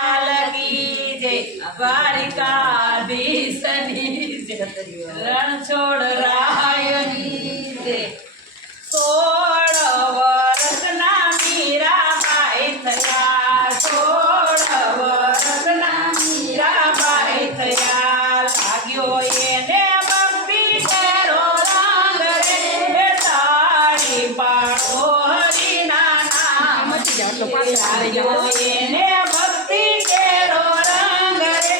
લાલ કી જય દ્વારિકાધીશની જય રણછોડ રાયની જય 16 વર્ષના મીરાબાઈ થયા 16 વર્ષના મીરાબાઈ થયા લાગ્યો એને ભક્તિ કેરો રંગ રે તાળી પાડો હરિના નામ લાગ્યો એને ભક્તિ કેરો રંગ રે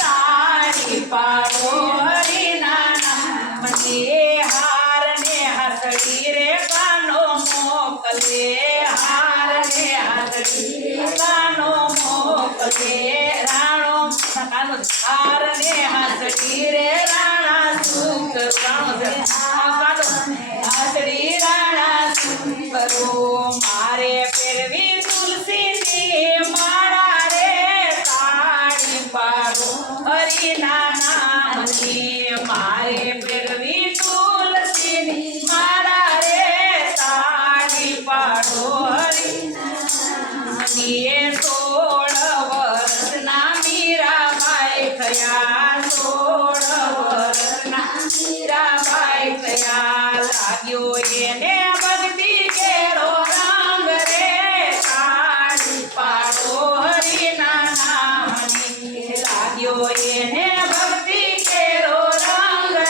તાળી પાડો હરિના નામ હાર ને હાથડી રે કાનો મોકલે હાર ને હાથડી કાનો મોકલે રાણો કાનો હાર ને હાથડી રે રાણા સુખ રાણો હાથડી રાણા સુખ મારે પેરવી તુલસીની માળા રે તાળી પાડો હરિના નામની મારે પેરવી તુલસીની માળા રે તાળી પાડો હરિના નામની 16 વર્ષના મીરાબાઈ થયા 16 વર્ષના મીરાબાઈ થયા લાગ્યો એને ભક્તિ કેરો રંગ રે તાળી પાડો હરિના નામની લાગ્યો એને ભક્તિ કેરો રંગ રે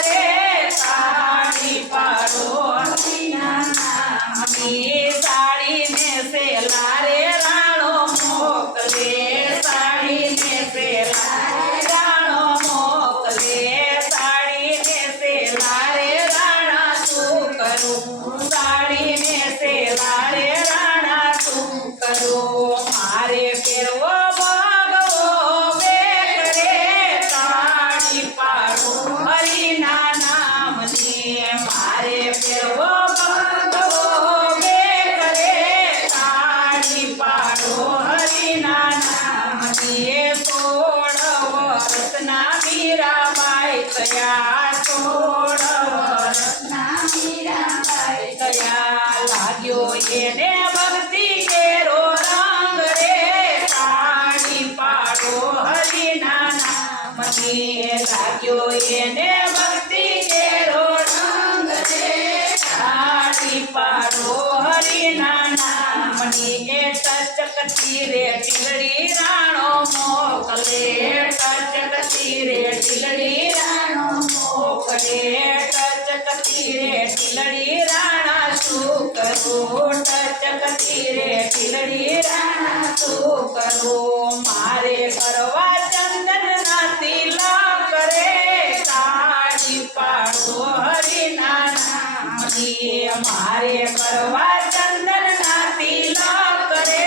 તાળી પાડો હરિના નામની સાડીને સેલા રે રાણો મોકલે સાડીને સેલા રાણો મોકલે સાડીને સેલા રે રાણા શું કરું સાડીને સેલા રે રાણા શું કરું મારે ફેરવો ભગવો બેગ રે તાળી પાડો હરિના નામની મારે ફેરવો ભગવો બેગ રે તાળી પાડો હરિના નામની 16 વર્ષના મીરાબાઈ થયા 16 વર્ષના મીરાબાઈ થયા લાગ્યો એને ભક્તિ કેરો રંગ રે તાળી પાડો હરિના નામની લાગ્યો એને ભક્તિ કેરો રંગ રે તાળી પાડો હરિના નામની ટચકતી રે ટીલડી રાણો મોકલે ટચકતી રે ટીલડી રાણો મોકલે ટચકતી રે ટીલડી રાણા શું કરું ટચકતી રે ટીલડી રાણા શું કરું મારે કરવા ચંદનના તિલક રે તાળી પાડો હરિના નામની મારે કરવા ચંદનના તિલક રે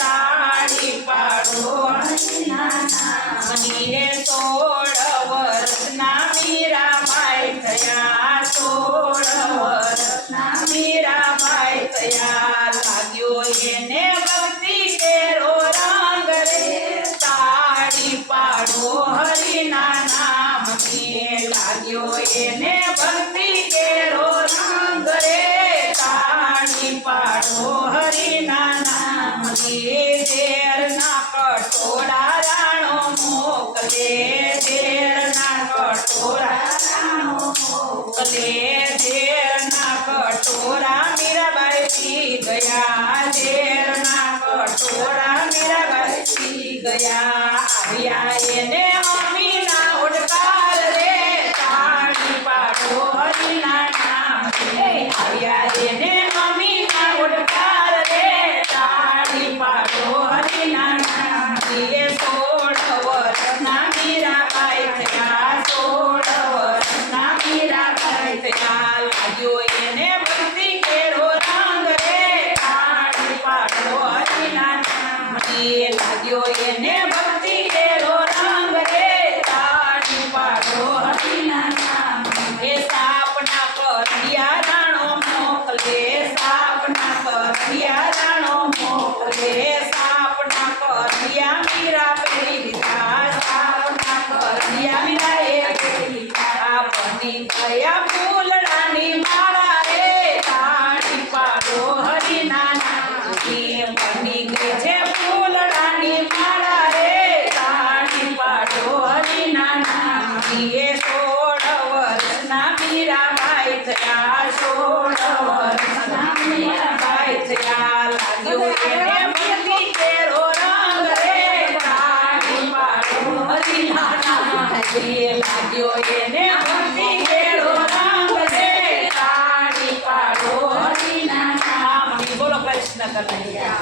તાળી પાડો હરિના નામની 16 વર્ષના મીરાબાઈ થયા 16 વર્ષના મીરાબાઈ થયા લાગ્યો એને ભક્તિ કેરો રંગ રે તાળી પાડો હરિના નામની લાગ્યો એને ભક્તિ કેરો રંગ રે તાળી પાડો હરિના નામની ઝેરના કટોરા રાણો મોકલે ઝેરના કટોરા રાણો મોકલે ઝેરના કટોરા મીરાબાઈ પી ગયા ઝેરના કટોરા મીરાબાઈ પી ગયા આવ્યા એને અમીના ઓડકાર રે તાળી પાડો હરિના નામની આવ્યા એને અમીના ઓડકાર રે તાળી પાડો હરિના નામની 16 વર્ષના મીરાબાઈ થયા 16 વર્ષના મીરાબાઈ થયા લાગ્યો એને ભક્તિ કેરો રંગ રે તાળી પાડો હરિના નામની લાગ્યો એને ભક્તિ કેરો રંગ રે તાળી પાડો હરિના નામની સાપના કરિયા રાણો મોકલે સાપના કરિયા રાણો મોકલે સાપના કરિયા મીરા પેરી લીધા સાપના કરિયા મીરાએ પેરી લીધા બની ગયા ફૂલડાની માળા રે તાળી પાડો હરિના નામની બની ગઈ છે ફૂલડાની માળા રે થયા 16 વર્ષના મીરાબાઈ થયા લાગ્યો એને ભક્તિ કેરો રંગ રે તાળી પાડો હરીના નામથી લાગ્યો એને ભક્તિ કેરો રંગ રે તાળી પાડો હરીના નામથી બોલો કૃષ્ણ કનૈયા